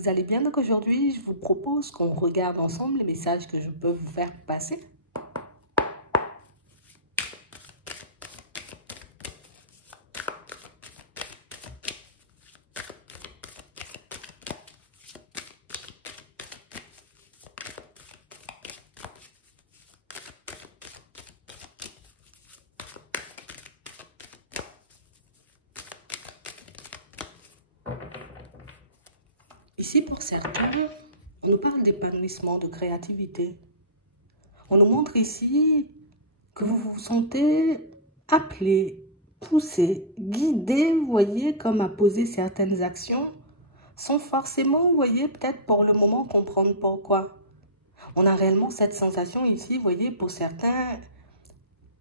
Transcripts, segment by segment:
vous allez bien. Donc aujourd'hui, je vous propose qu'on regarde ensemble les messages que je peux vous faire passer. Ici, pour certains, on nous parle d'épanouissement, de créativité. On nous montre ici que vous vous sentez appelé, poussé, guidé, vous voyez, comme à poser certaines actions, sans forcément, vous voyez, peut-être pour le moment comprendre pourquoi. On a réellement cette sensation ici, vous voyez, pour certains,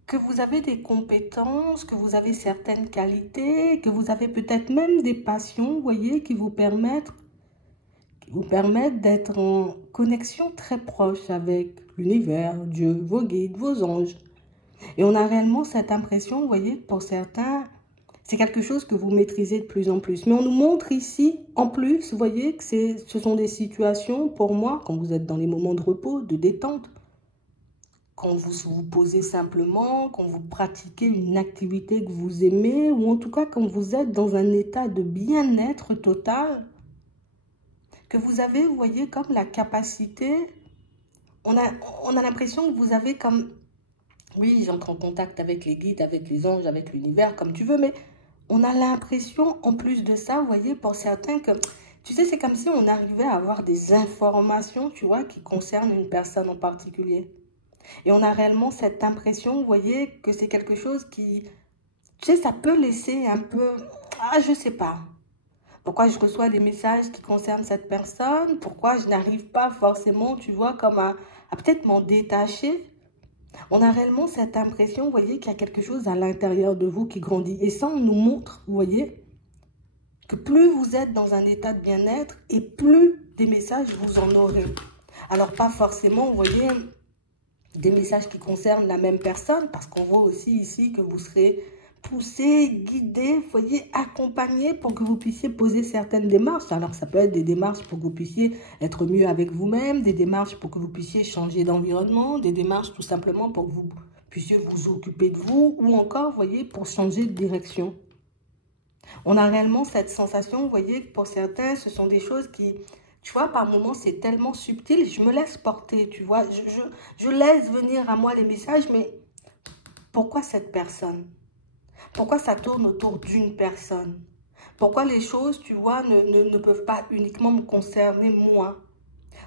que vous avez des compétences, que vous avez certaines qualités, que vous avez peut-être même des passions, vous voyez, qui vous permettent d'être en connexion très proche avec l'univers, Dieu, vos guides, vos anges. Et on a réellement cette impression, vous voyez, pour certains, c'est quelque chose que vous maîtrisez de plus en plus. Mais on nous montre ici, en plus, vous voyez, que ce sont des situations, pour moi, quand vous êtes dans les moments de repos, de détente, quand vous vous posez simplement, quand vous pratiquez une activité que vous aimez, ou en tout cas quand vous êtes dans un état de bien-être total, que vous avez, vous voyez, comme la capacité, on a l'impression que vous avez comme, oui, j'entre en contact avec les guides, avec les anges, avec l'univers, comme tu veux, mais on a l'impression, en plus de ça, vous voyez, pour certains, que, tu sais, c'est comme si on arrivait à avoir des informations, tu vois, qui concernent une personne en particulier. Et on a réellement cette impression, vous voyez, que c'est quelque chose qui, tu sais, ça peut laisser un peu, ah, je sais pas. Pourquoi je reçois des messages qui concernent cette personne? Pourquoi je n'arrive pas forcément, tu vois, comme à peut-être m'en détacher? On a réellement cette impression, vous voyez, qu'il y a quelque chose à l'intérieur de vous qui grandit. Et ça, on nous montre, vous voyez, que plus vous êtes dans un état de bien-être et plus des messages vous en aurez. Alors, pas forcément, vous voyez, des messages qui concernent la même personne, parce qu'on voit aussi ici que vous serez poussé, guidé, voyez, accompagné pour que vous puissiez poser certaines démarches. Alors, ça peut être des démarches pour que vous puissiez être mieux avec vous-même, des démarches pour que vous puissiez changer d'environnement, des démarches tout simplement pour que vous puissiez vous occuper de vous, ou encore, voyez, pour changer de direction. On a réellement cette sensation, vous voyez, que pour certains, ce sont des choses qui, tu vois, par moments, c'est tellement subtil, je me laisse porter, tu vois, je laisse venir à moi les messages, mais pourquoi cette personne? Pourquoi ça tourne autour d'une personne? Pourquoi les choses, tu vois, ne peuvent pas uniquement me concerner moi?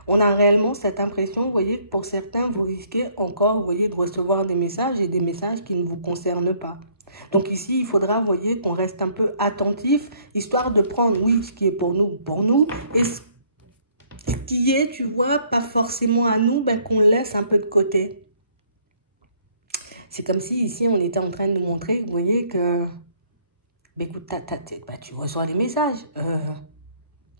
On a réellement cette impression, vous voyez, que pour certains, vous risquez encore, vous voyez, de recevoir des messages et des messages qui ne vous concernent pas. Donc ici, il faudra, vous voyez, qu'on reste un peu attentif, histoire de prendre, oui, ce qui est pour nous, et ce qui est, tu vois, pas forcément à nous, ben, qu'on laisse un peu de côté. C'est comme si ici, on était en train de nous montrer, vous voyez, que, ben, écoute, tu reçois des messages.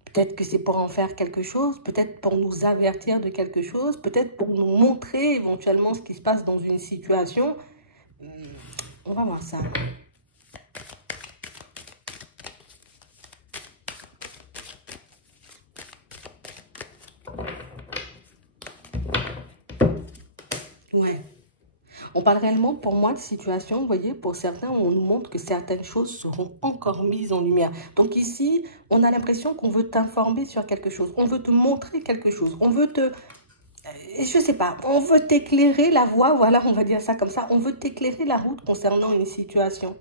Peut-être que c'est pour en faire quelque chose, peut-être pour nous avertir de quelque chose, peut-être pour nous montrer éventuellement ce qui se passe dans une situation. On va voir ça. Ouais. On parle réellement, pour moi, de situation, vous voyez, pour certains, on nous montre que certaines choses seront encore mises en lumière. Donc ici, on a l'impression qu'on veut t'informer sur quelque chose, on veut te montrer quelque chose, on veut te, je sais pas, on veut t'éclairer la voie, voilà, on va dire ça comme ça, on veut t'éclairer la route concernant une situation.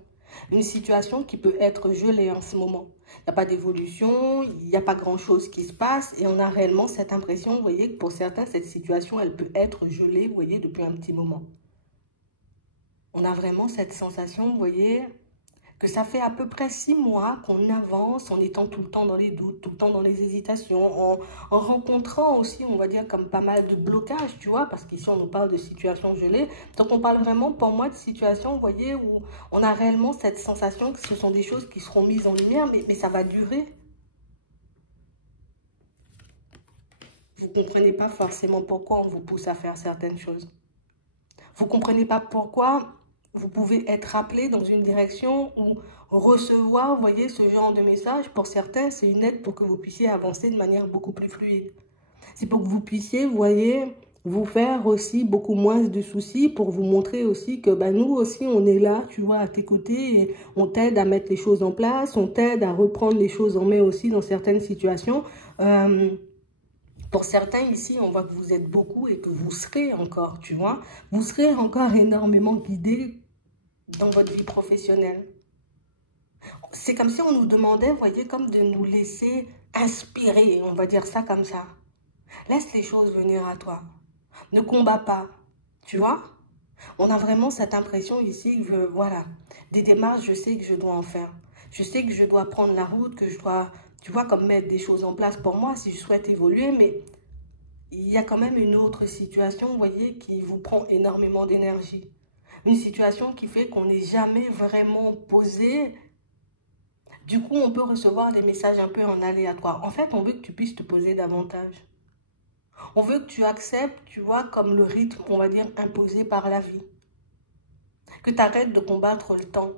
Une situation qui peut être gelée en ce moment. Il n'y a pas d'évolution, il n'y a pas grand-chose qui se passe et on a réellement cette impression, vous voyez, que pour certains, cette situation, elle peut être gelée, vous voyez, depuis un petit moment. On a vraiment cette sensation, vous voyez, que ça fait à peu près 6 mois qu'on avance en étant tout le temps dans les doutes, tout le temps dans les hésitations, en rencontrant aussi, on va dire, comme pas mal de blocages, tu vois, parce qu'ici, on nous parle de situations gelées. Donc, on parle vraiment, pour moi, de situations, vous voyez, où on a réellement cette sensation que ce sont des choses qui seront mises en lumière, mais ça va durer. Vous ne comprenez pas forcément pourquoi on vous pousse à faire certaines choses. Vous ne comprenez pas pourquoi vous pouvez être appelé dans une direction ou recevoir, vous voyez, ce genre de message. Pour certains, c'est une aide pour que vous puissiez avancer de manière beaucoup plus fluide. C'est pour que vous puissiez, vous voyez, vous faire aussi beaucoup moins de soucis, pour vous montrer aussi que nous aussi, on est là, tu vois, à tes côtés, et on t'aide à mettre les choses en place, on t'aide à reprendre les choses en main aussi dans certaines situations. Pour certains ici, on voit que vous êtes beaucoup et que vous serez encore, tu vois. Vous serez encore énormément guidé dans votre vie professionnelle. C'est comme si on nous demandait, vous voyez, comme de nous laisser inspirer, on va dire ça comme ça. Laisse les choses venir à toi. Ne combats pas, tu vois. On a vraiment cette impression ici que, voilà, des démarches, je sais que je dois en faire. Je sais que je dois prendre la route, que je dois, tu vois, comme mettre des choses en place pour moi si je souhaite évoluer, mais il y a quand même une autre situation, vous voyez, qui vous prend énormément d'énergie. Une situation qui fait qu'on n'est jamais vraiment posé. Du coup, on peut recevoir des messages un peu en aléatoire. En fait, on veut que tu puisses te poser davantage. On veut que tu acceptes, tu vois, comme le rythme, on va dire, imposé par la vie. Que tu arrêtes de combattre le temps.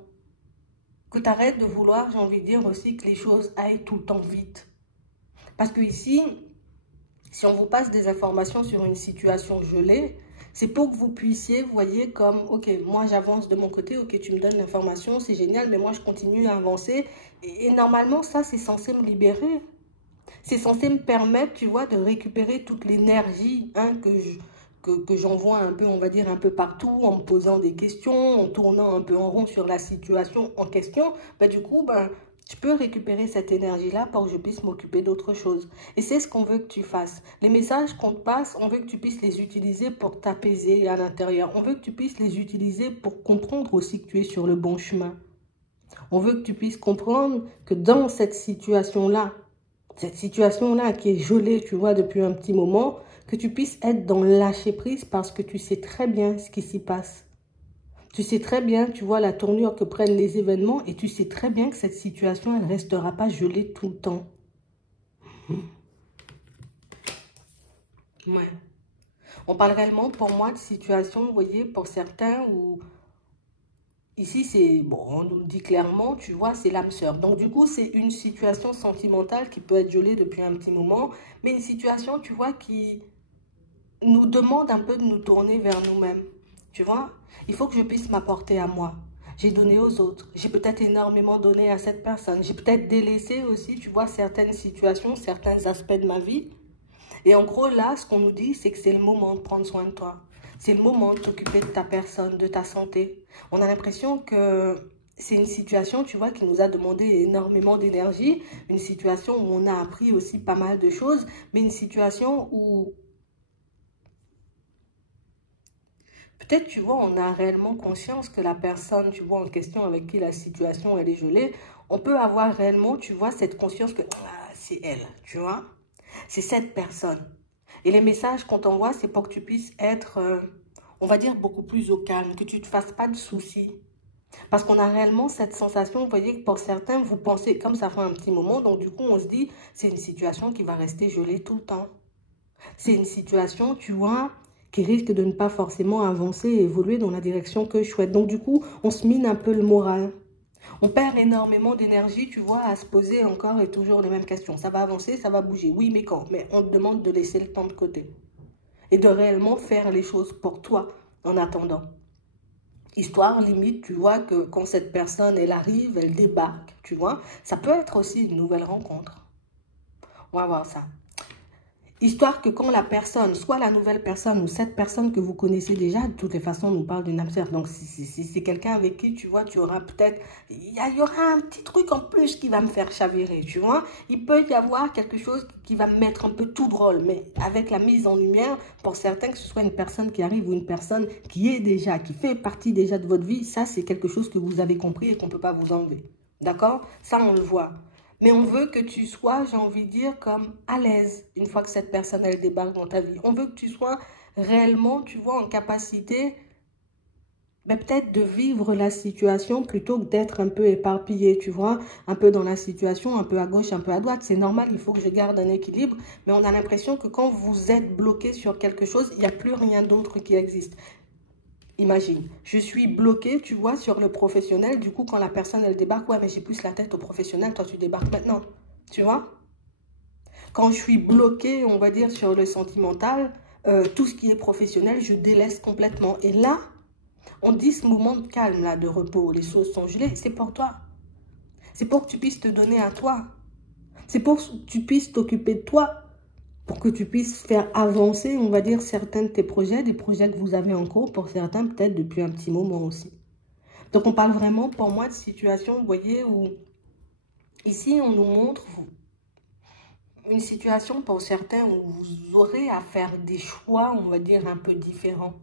Que tu arrêtes de vouloir, j'ai envie de dire aussi, que les choses aillent tout le temps vite. Parce que ici, si on vous passe des informations sur une situation gelée, c'est pour que vous puissiez, vous voyez, comme, ok, moi j'avance de mon côté, ok, tu me donnes l'information, c'est génial, mais moi je continue à avancer. Et normalement, ça, c'est censé me libérer. C'est censé me permettre, tu vois, de récupérer toute l'énergie que j'envoie un peu, on va dire, un peu partout, en me posant des questions, en tournant un peu en rond sur la situation en question. Du coup, je peux récupérer cette énergie-là pour que je puisse m'occuper d'autre chose. Et c'est ce qu'on veut que tu fasses. Les messages qu'on te passe, on veut que tu puisses les utiliser pour t'apaiser à l'intérieur. On veut que tu puisses les utiliser pour comprendre aussi que tu es sur le bon chemin. On veut que tu puisses comprendre que dans cette situation-là qui est gelée, tu vois, depuis un petit moment, que tu puisses être dans le lâcher-prise parce que tu sais très bien ce qui s'y passe. Tu sais très bien, tu vois, la tournure que prennent les événements et tu sais très bien que cette situation, elle ne restera pas gelée tout le temps. Ouais. On parle réellement, pour moi, de situation, vous voyez, pour certains où... Ici, c'est, bon, on nous le dit clairement, tu vois, c'est l'âme sœur. Donc, du coup, c'est une situation sentimentale qui peut être gelée depuis un petit moment, mais une situation, tu vois, qui nous demande un peu de nous tourner vers nous-mêmes. Tu vois, il faut que je puisse m'apporter à moi. J'ai donné aux autres. J'ai peut-être énormément donné à cette personne. J'ai peut-être délaissé aussi, tu vois, certaines situations, certains aspects de ma vie. Et en gros, là, ce qu'on nous dit, c'est que c'est le moment de prendre soin de toi. C'est le moment de t'occuper de ta personne, de ta santé. On a l'impression que c'est une situation, tu vois, qui nous a demandé énormément d'énergie. Une situation où on a appris aussi pas mal de choses. Mais une situation où peut-être, tu vois, on a réellement conscience que la personne, tu vois, en question avec qui la situation, elle est gelée, on peut avoir réellement, tu vois, cette conscience que c'est elle, tu vois. C'est cette personne. Et les messages qu'on t'envoie, c'est pour que tu puisses être, on va dire, beaucoup plus au calme, que tu ne te fasses pas de soucis. Parce qu'on a réellement cette sensation, vous voyez, que pour certains, vous pensez, comme ça fait un petit moment, donc du coup, on se dit, c'est une situation qui va rester gelée tout le temps. C'est une situation, tu vois, qui risque de ne pas forcément avancer et évoluer dans la direction que je souhaite. Donc du coup, on se mine un peu le moral. On perd énormément d'énergie, tu vois, à se poser encore et toujours les mêmes questions. Ça va avancer, ça va bouger. Oui, mais quand? Mais on te demande de laisser le temps de côté. Et de réellement faire les choses pour toi en attendant. Histoire, limite, tu vois, que quand cette personne, elle arrive, elle débarque, tu vois. Ça peut être aussi une nouvelle rencontre. On va voir ça. Histoire que quand la personne, soit la nouvelle personne ou cette personne que vous connaissez déjà, de toutes les façons, on nous parle d'une âme sœur. Donc, si c'est quelqu'un avec qui, tu vois, tu auras peut-être... Il y aura un petit truc en plus qui va me faire chavirer, tu vois. Il peut y avoir quelque chose qui va me mettre un peu tout drôle, mais avec la mise en lumière, pour certains, que ce soit une personne qui arrive ou une personne qui est déjà, qui fait partie déjà de votre vie, ça, c'est quelque chose que vous avez compris et qu'on ne peut pas vous enlever. D'accord? Ça, on le voit. Mais on veut que tu sois, j'ai envie de dire, comme à l'aise une fois que cette personne, elle débarque dans ta vie. On veut que tu sois réellement, tu vois, en capacité, peut-être de vivre la situation plutôt que d'être un peu éparpillé, tu vois, un peu dans la situation, un peu à gauche, un peu à droite. C'est normal, il faut que je garde un équilibre, mais on a l'impression que quand vous êtes bloqué sur quelque chose, il n'y a plus rien d'autre qui existe. Imagine, je suis bloquée, tu vois, sur le professionnel. Du coup, quand la personne, elle débarque, ouais, mais j'ai plus la tête au professionnel, toi, tu débarques maintenant. Tu vois? Quand je suis bloquée, on va dire, sur le sentimental, tout ce qui est professionnel, je délaisse complètement. Et là, on dit ce moment de calme, là, de repos, les choses sont gelées, c'est pour toi. C'est pour que tu puisses te donner à toi. C'est pour que tu puisses t'occuper de toi. Pour que tu puisses faire avancer, on va dire, certains de tes projets, des projets que vous avez en cours, pour certains, peut-être depuis un petit moment aussi. Donc, on parle vraiment, pour moi, de situation, vous voyez, où ici, on nous montre une situation pour certains où vous aurez à faire des choix, on va dire, un peu différents.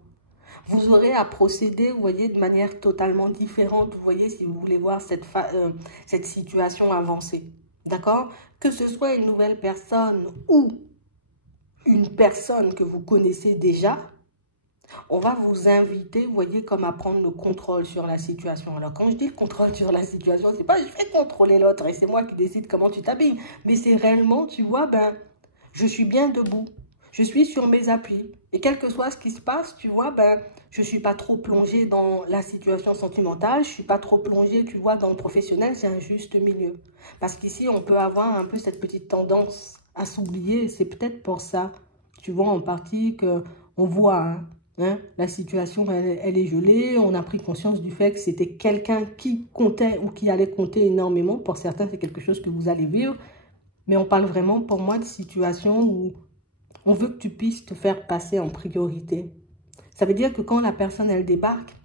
Vous aurez à procéder, vous voyez, de manière totalement différente, vous voyez, si vous voulez voir cette situation avancer. D'accord? Que ce soit une nouvelle personne ou une personne que vous connaissez déjà, on va vous inviter, vous voyez, comme à prendre le contrôle sur la situation. Alors, quand je dis le contrôle sur la situation, c'est pas je vais contrôler l'autre et c'est moi qui décide comment tu t'habilles. Mais c'est réellement, tu vois, ben, je suis bien debout. Je suis sur mes appuis. Et quel que soit ce qui se passe, tu vois, ben, je ne suis pas trop plongée dans la situation sentimentale. Je ne suis pas trop plongée, tu vois, dans le professionnel. C'est un juste milieu. Parce qu'ici, on peut avoir un peu cette petite tendance à s'oublier. C'est peut-être pour ça, tu vois, en partie, qu'on voit... la situation, elle est gelée. On a pris conscience du fait que c'était quelqu'un qui comptait ou qui allait compter énormément. Pour certains, c'est quelque chose que vous allez vivre. Mais on parle vraiment, pour moi, de situation où on veut que tu puisses te faire passer en priorité. Ça veut dire que quand la personne, elle débarque,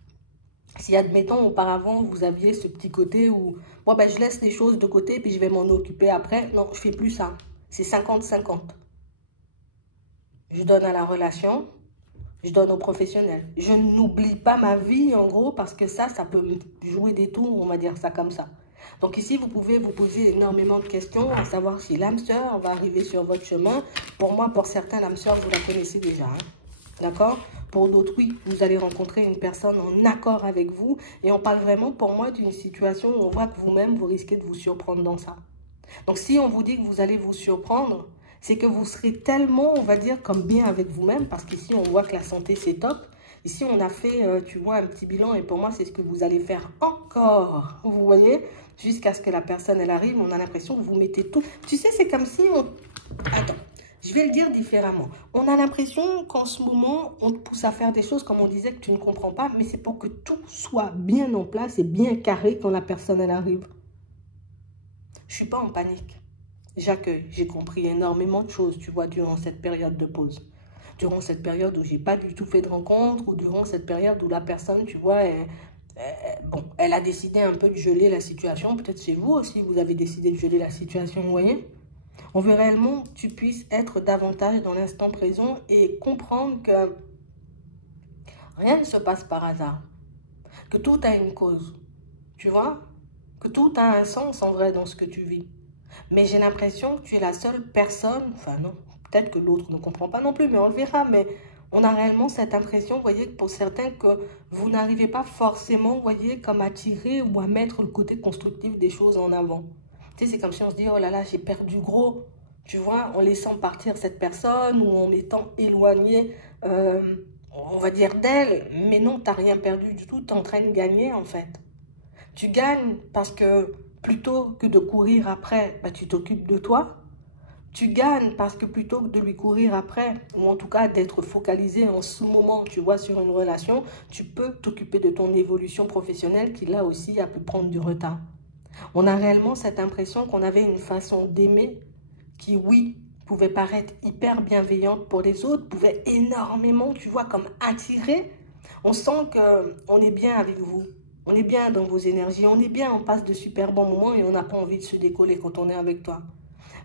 si, admettons, auparavant, vous aviez ce petit côté où, bon, ben, je laisse les choses de côté puis je vais m'en occuper après. Non, je ne fais plus ça. C'est 50-50. Je donne à la relation. Je donne aux professionnels. Je n'oublie pas ma vie, en gros, parce que ça peut me jouer des tours, on va dire ça comme ça. Donc ici, vous pouvez vous poser énormément de questions, à savoir si l'âme sœur va arriver sur votre chemin. Pour moi, pour certains, l'âme sœur, vous la connaissez déjà. Hein? D'accord? Pour d'autres, oui, vous allez rencontrer une personne en accord avec vous. Et on parle vraiment, pour moi, d'une situation où on voit que vous-même, vous risquez de vous surprendre dans ça. Donc si on vous dit que vous allez vous surprendre, c'est que vous serez tellement, on va dire, comme bien avec vous-même, parce qu'ici, on voit que la santé, c'est top. Ici, on a fait, tu vois, un petit bilan, et pour moi, c'est ce que vous allez faire encore, vous voyez, jusqu'à ce que la personne, elle arrive, on a l'impression que vous mettez tout. Tu sais, c'est comme si on... Attends, je vais le dire différemment. On a l'impression qu'en ce moment, on te pousse à faire des choses, comme on disait, que tu ne comprends pas, mais c'est pour que tout soit bien en place et bien carré quand la personne, elle arrive. Je ne suis pas en panique. J'accueille. J'ai compris énormément de choses, tu vois, durant cette période de pause. Durant cette période où j'ai pas du tout fait de rencontre, ou durant cette période où la personne, tu vois, elle a décidé un peu de geler la situation. Peut-être chez vous aussi, vous avez décidé de geler la situation, vous voyez. On veut réellement que tu puisses être davantage dans l'instant présent et comprendre que rien ne se passe par hasard. Que tout a une cause, tu vois. Que tout a un sens en vrai dans ce que tu vis. Mais j'ai l'impression que tu es la seule personne, enfin non, peut-être que l'autre ne comprend pas non plus, mais on le verra, mais on a réellement cette impression, vous voyez, pour certains, que vous n'arrivez pas forcément, vous voyez, comme à tirer ou à mettre le côté constructif des choses en avant. Tu sais, c'est comme si on se dit, oh là là, j'ai perdu gros, tu vois, en laissant partir cette personne ou en étant éloigné, on va dire, d'elle, mais non, tu n'as rien perdu du tout, tu es en train de gagner en fait. Tu gagnes parce que plutôt que de courir après, bah, tu t'occupes de toi. Tu gagnes parce que plutôt que de lui courir après, ou en tout cas d'être focalisé en ce moment, tu vois, sur une relation, tu peux t'occuper de ton évolution professionnelle qui là aussi a pu prendre du retard. On a réellement cette impression qu'on avait une façon d'aimer qui, oui, pouvait paraître hyper bienveillante pour les autres, pouvait énormément, tu vois, comme attirer. On sent qu'on est bien avec vous. On est bien dans vos énergies, on est bien, on passe de super bons moments et on n'a pas envie de se décoller quand on est avec toi.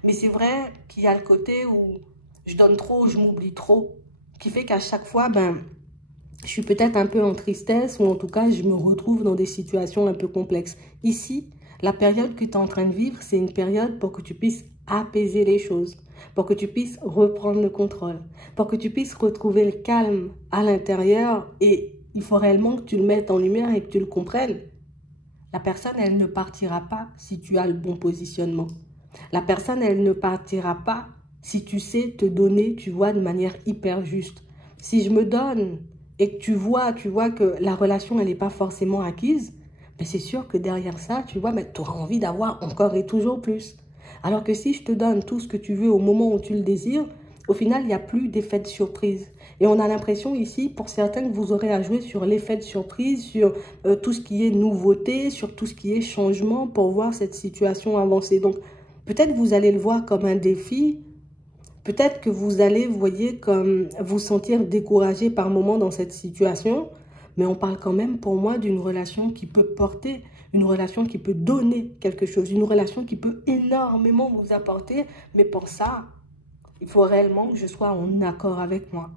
Mais c'est vrai qu'il y a le côté où je donne trop, je m'oublie trop, qui fait qu'à chaque fois, ben, je suis peut-être un peu en tristesse ou en tout cas, je me retrouve dans des situations un peu complexes. Ici, la période que tu es en train de vivre, c'est une période pour que tu puisses apaiser les choses, pour que tu puisses reprendre le contrôle, pour que tu puisses retrouver le calme à l'intérieur et il faut réellement que tu le mettes en lumière et que tu le comprennes. La personne, elle ne partira pas si tu as le bon positionnement. La personne, elle ne partira pas si tu sais te donner, tu vois, de manière hyper juste. Si je me donne et que tu vois que la relation, elle n'est pas forcément acquise, ben c'est sûr que derrière ça, tu vois, ben, tu auras envie d'avoir encore et toujours plus. Alors que si je te donne tout ce que tu veux au moment où tu le désires, au final, il n'y a plus d'effet de surprise. Et on a l'impression ici, pour certains, que vous aurez à jouer sur l'effet de surprise, sur tout ce qui est nouveauté, sur tout ce qui est changement pour voir cette situation avancer. Donc, peut-être vous allez le voir comme un défi, peut-être que vous allez, vous voyez, comme vous sentir découragé par moment dans cette situation, mais on parle quand même pour moi d'une relation qui peut porter, une relation qui peut donner quelque chose, une relation qui peut énormément vous apporter, mais pour ça, il faut réellement que je sois en accord avec moi.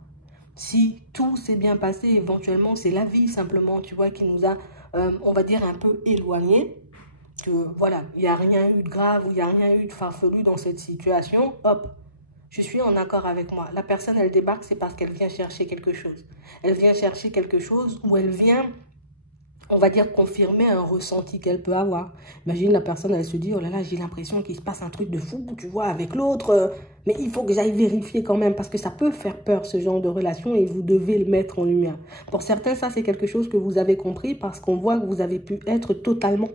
Si tout s'est bien passé, éventuellement, c'est la vie simplement, tu vois, qui nous a, on va dire, un peu éloignés. Que voilà, il n'y a rien eu de grave ou il n'y a rien eu de farfelu dans cette situation, hop, je suis en accord avec moi. La personne, elle débarque, c'est parce qu'elle vient chercher quelque chose. Elle vient chercher quelque chose ou elle vient, on va dire, confirmer un ressenti qu'elle peut avoir. Imagine la personne, elle se dit, oh là là, j'ai l'impression qu'il se passe un truc de fou, tu vois, avec l'autre. Mais il faut que j'aille vérifier quand même, parce que ça peut faire peur, ce genre de relation, et vous devez le mettre en lumière. Pour certains, ça, c'est quelque chose que vous avez compris, parce qu'on voit que vous avez pu être totalement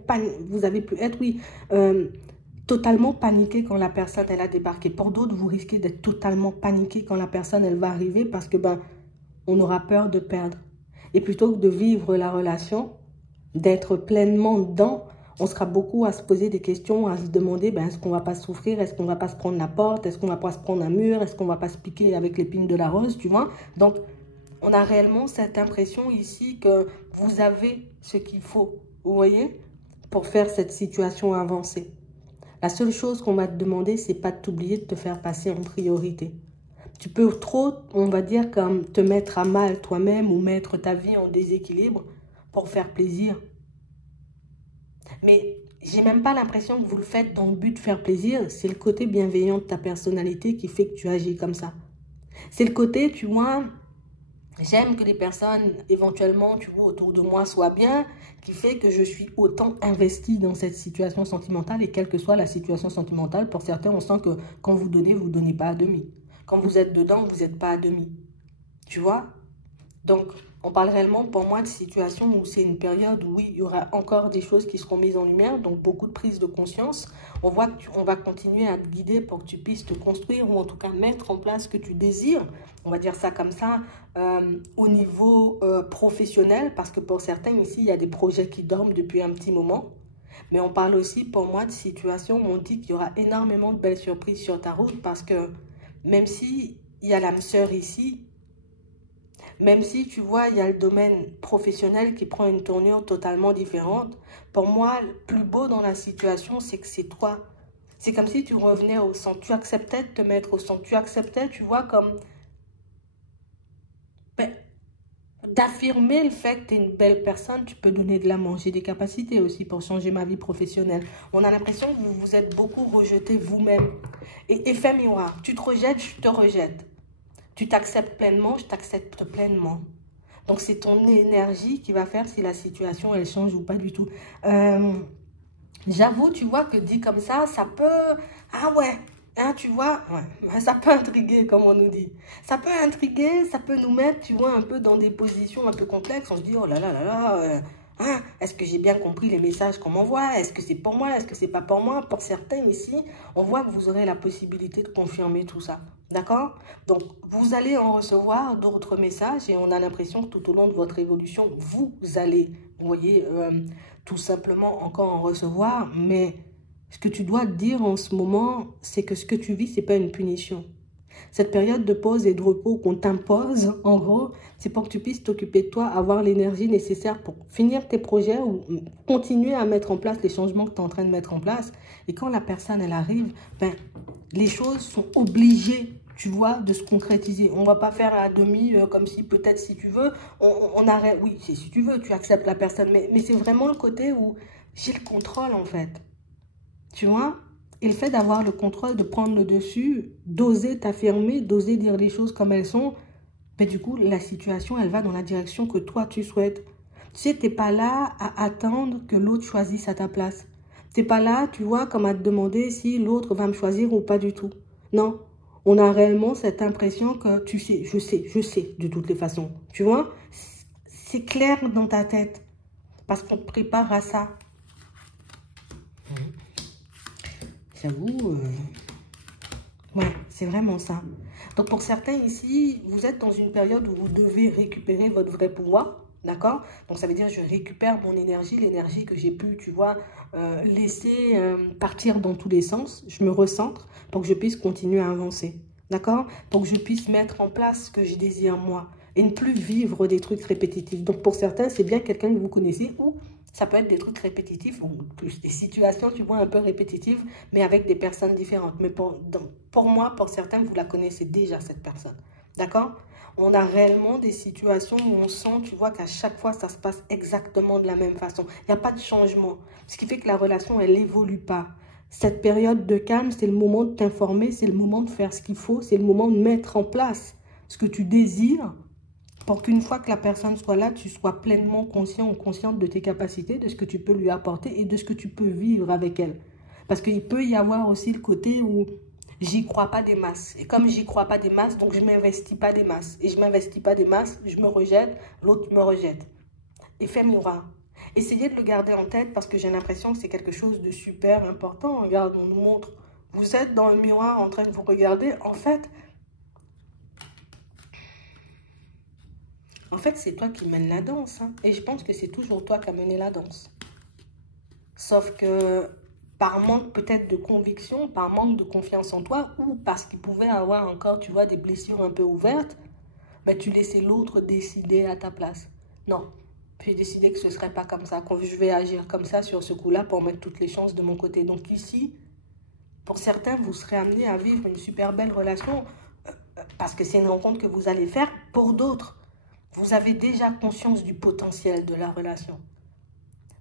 totalement paniqué quand la personne, elle a débarqué. Pour d'autres, vous risquez d'être totalement paniqué quand la personne, elle va arriver, parce que, ben, on aura peur de perdre. Et plutôt que de vivre la relation, d'être pleinement dedans, on sera beaucoup à se poser des questions, à se demander, ben, est-ce qu'on ne va pas souffrir, est-ce qu'on ne va pas se prendre la porte, est-ce qu'on ne va pas se prendre un mur, est-ce qu'on ne va pas se piquer avec l'épine de la rose, tu vois. Donc, on a réellement cette impression ici que vous avez ce qu'il faut, vous voyez, pour faire cette situation avancer. La seule chose qu'on va te demander, c'est pas de t'oublier de te faire passer en priorité. Tu peux trop, on va dire, comme te mettre à mal toi-même ou mettre ta vie en déséquilibre pour faire plaisir. Mais j'ai même pas l'impression que vous le faites dans le but de faire plaisir. C'est le côté bienveillant de ta personnalité qui fait que tu agis comme ça. C'est le côté, tu vois, j'aime que les personnes, éventuellement, tu vois, autour de moi soient bien, qui fait que je suis autant investie dans cette situation sentimentale. Et quelle que soit la situation sentimentale, pour certains, on sent que quand vous donnez pas à demi. Quand vous êtes dedans, vous n'êtes pas à demi. Tu vois? Donc, on parle réellement pour moi de situation où c'est une période où oui, il y aura encore des choses qui seront mises en lumière, donc beaucoup de prise de conscience. On voit qu'on va continuer à te guider pour que tu puisses te construire ou en tout cas mettre en place ce que tu désires. On va dire ça comme ça, au niveau professionnel, parce que pour certains ici, il y a des projets qui dorment depuis un petit moment. Mais on parle aussi pour moi de situations où on dit qu'il y aura énormément de belles surprises sur ta route parce que même si il y a l'âme sœur ici, même si, tu vois, il y a le domaine professionnel qui prend une tournure totalement différente, pour moi, le plus beau dans la situation, c'est que c'est toi. C'est comme si tu revenais au centre. Tu acceptais de te mettre au centre. Tu acceptais, tu vois, comme ben, d'affirmer le fait que tu es une belle personne. Tu peux donner de l'amour. J'ai des capacités aussi pour changer ma vie professionnelle. On a l'impression que vous vous êtes beaucoup rejeté vous-même. Et effet miroir, tu te rejettes, je te rejette. Tu t'acceptes pleinement, je t'accepte pleinement. Donc, c'est ton énergie qui va faire si la situation, elle change ou pas du tout. J'avoue, tu vois, que dit comme ça peut... Ah ouais, hein, tu vois, ouais, ça peut intriguer, comme on nous dit. Ça peut intriguer, ça peut nous mettre, tu vois, un peu dans des positions un peu complexes. On se dit, oh là là là là... Hein, est-ce que j'ai bien compris les messages qu'on m'envoie? Est-ce que c'est pour moi? Est-ce que c'est pas pour moi? Pour certains ici, on voit que vous aurez la possibilité de confirmer tout ça. D'accord? Donc, vous allez en recevoir d'autres messages et on a l'impression que tout au long de votre évolution, vous allez, vous voyez, tout simplement encore en recevoir. Mais ce que tu dois te dire en ce moment, c'est que ce que tu vis, ce n'est pas une punition. Cette période de pause et de repos qu'on t'impose, en gros, c'est pour que tu puisses t'occuper de toi, avoir l'énergie nécessaire pour finir tes projets ou continuer à mettre en place les changements que tu es en train de mettre en place. Et quand la personne, elle arrive, ben, les choses sont obligées, tu vois, de se concrétiser. On ne va pas faire à demi, comme si peut-être si tu veux, on arrête. Oui, si tu veux, tu acceptes la personne. Mais c'est vraiment le côté où j'ai le contrôle, en fait. Tu vois? Et le fait d'avoir le contrôle, de prendre le dessus, d'oser t'affirmer, d'oser dire les choses comme elles sont, ben du coup, la situation, elle va dans la direction que toi, tu souhaites. Tu sais, tu n'es pas là à attendre que l'autre choisisse à ta place. Tu n'es pas là, tu vois, comme à te demander si l'autre va me choisir ou pas du tout. Non, On a réellement cette impression que tu sais, je sais, de toutes les façons. Tu vois, c'est clair dans ta tête. Parce qu'on te prépare à ça. J'avoue, ouais, c'est vraiment ça. Donc pour certains ici, vous êtes dans une période où vous devez récupérer votre vrai pouvoir. D'accord? Donc ça veut dire je récupère mon énergie, l'énergie que j'ai pu, tu vois, laisser partir dans tous les sens. Je me recentre pour que je puisse continuer à avancer. D'accord? Pour que je puisse mettre en place ce que je désire moi. Et ne plus vivre des trucs répétitifs. Donc pour certains, c'est bien quelqu'un que vous connaissez ou ça peut être des trucs répétitifs, ou plus des situations, tu vois, un peu répétitives, mais avec des personnes différentes. Mais pour moi, pour certains, vous la connaissez déjà, cette personne. D'accord? On a réellement des situations où on sent, tu vois, qu'à chaque fois, ça se passe exactement de la même façon. Il n'y a pas de changement. Ce qui fait que la relation, elle n'évolue pas. Cette période de calme, c'est le moment de t'informer, c'est le moment de faire ce qu'il faut, c'est le moment de mettre en place ce que tu désires pour qu'une fois que la personne soit là, tu sois pleinement conscient ou consciente de tes capacités, de ce que tu peux lui apporter et de ce que tu peux vivre avec elle. Parce qu'il peut y avoir aussi le côté où j'y crois pas des masses. Et comme j'y crois pas des masses, donc je m'investis pas des masses. Et je m'investis pas des masses, je me rejette, l'autre me rejette. Effet miroir. Essayez de le garder en tête parce que j'ai l'impression que c'est quelque chose de super important. Regarde, on nous montre, vous êtes dans le miroir en train de vous regarder. En fait, c'est toi qui mènes la danse. Hein. Et je pense que c'est toujours toi qui as mené la danse. Sauf que par manque peut-être de conviction, par manque de confiance en toi, ou parce qu'il pouvait avoir encore, tu vois, des blessures un peu ouvertes, ben, tu laissais l'autre décider à ta place. Non, j'ai décidé que ce ne serait pas comme ça, que je vais agir comme ça sur ce coup-là pour mettre toutes les chances de mon côté. Donc ici, pour certains, vous serez amenés à vivre une super belle relation parce que c'est une rencontre que vous allez faire. Pour d'autres, vous avez déjà conscience du potentiel de la relation.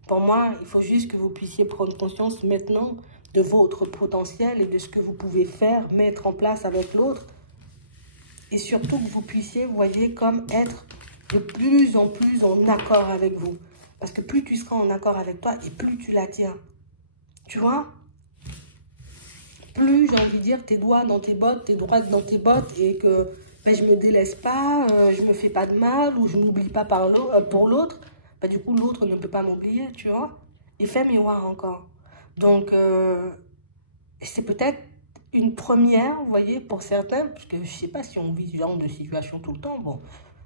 Pour moi, il faut juste que vous puissiez prendre conscience maintenant de votre potentiel et de ce que vous pouvez faire, mettre en place avec l'autre. Et surtout que vous puissiez, vous voyez, comme être de plus en accord avec vous. Parce que plus tu seras en accord avec toi et plus tu l'attires. Tu vois? Plus, j'ai envie de dire, tes doigts dans tes bottes, tes droites dans tes bottes et que ben, je ne me délaisse pas, je ne me fais pas de mal ou je n'oublie pas pour l'autre. Ben, du coup, l'autre ne peut pas m'oublier, tu vois. Effet miroir encore. Donc, c'est peut-être une première, vous voyez, pour certains, parce que je ne sais pas si on vit ce genre de situation tout le temps, bon.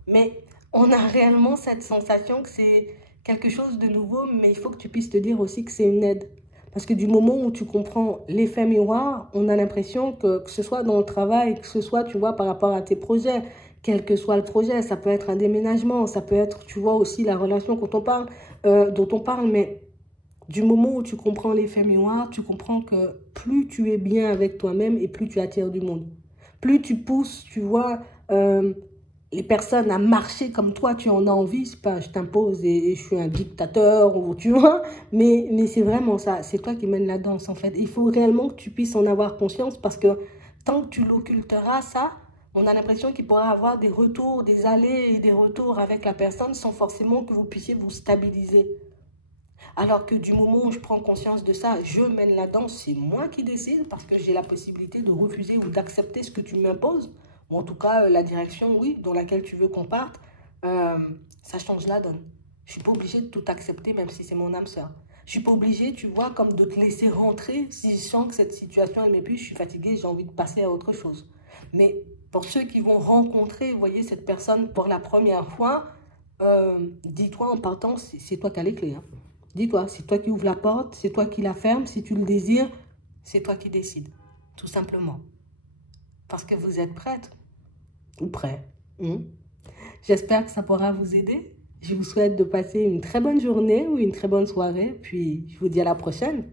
Mais on a réellement cette sensation que c'est quelque chose de nouveau, mais il faut que tu puisses te dire aussi que c'est une aide. Parce que du moment où tu comprends l'effet miroir, on a l'impression que ce soit dans le travail, que ce soit, tu vois, par rapport à tes projets, quel que soit le projet, ça peut être un déménagement, ça peut être, tu vois, aussi la relation dont on parle, mais du moment où tu comprends l'effet miroir, tu comprends que plus tu es bien avec toi-même et plus tu attires du monde. Plus tu pousses, tu vois, les personnes à marcher comme toi, tu en as envie, c'est pas je t'impose et je suis un dictateur, ou, tu vois, mais c'est vraiment ça, c'est toi qui mènes la danse en fait. Il faut réellement que tu puisses en avoir conscience parce que tant que tu l'occulteras, ça, on a l'impression qu'il pourra avoir des retours, des allers et des retours avec la personne sans forcément que vous puissiez vous stabiliser. Alors que du moment où je prends conscience de ça, je mène la danse, c'est moi qui décide parce que j'ai la possibilité de refuser ou d'accepter ce que tu m'imposes. Ou en tout cas, la direction, oui, dans laquelle tu veux qu'on parte, ça change la donne. Je ne suis pas obligée de tout accepter, même si c'est mon âme sœur. Je ne suis pas obligée, tu vois, comme de te laisser rentrer si je sens que cette situation, elle m'épuise, je suis fatiguée, j'ai envie de passer à autre chose. Mais pour ceux qui vont rencontrer, vous voyez, cette personne pour la première fois, dis-toi en partant, c'est toi qui as les clés. Hein. Dis-toi, c'est toi qui ouvre la porte, c'est toi qui la ferme, si tu le désires, c'est toi qui décides, tout simplement. Parce que vous êtes prête ou prêt. J'espère que ça pourra vous aider. Je vous souhaite de passer une très bonne journée ou une très bonne soirée. Puis, je vous dis à la prochaine.